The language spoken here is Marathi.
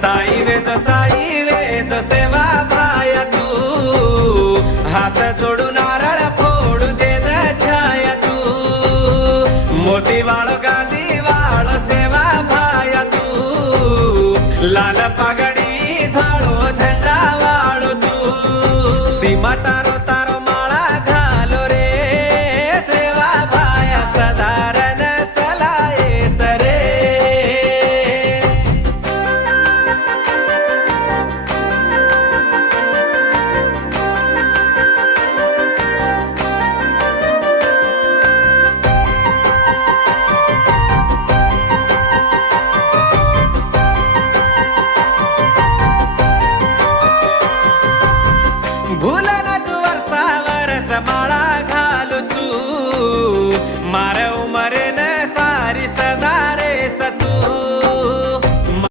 साई वेच सेवा भाया तू, हात जोडू नारळ फोडू दे छाया तू, मोती वाळ गादी वाळ सेवा भाया तू, लाल पगड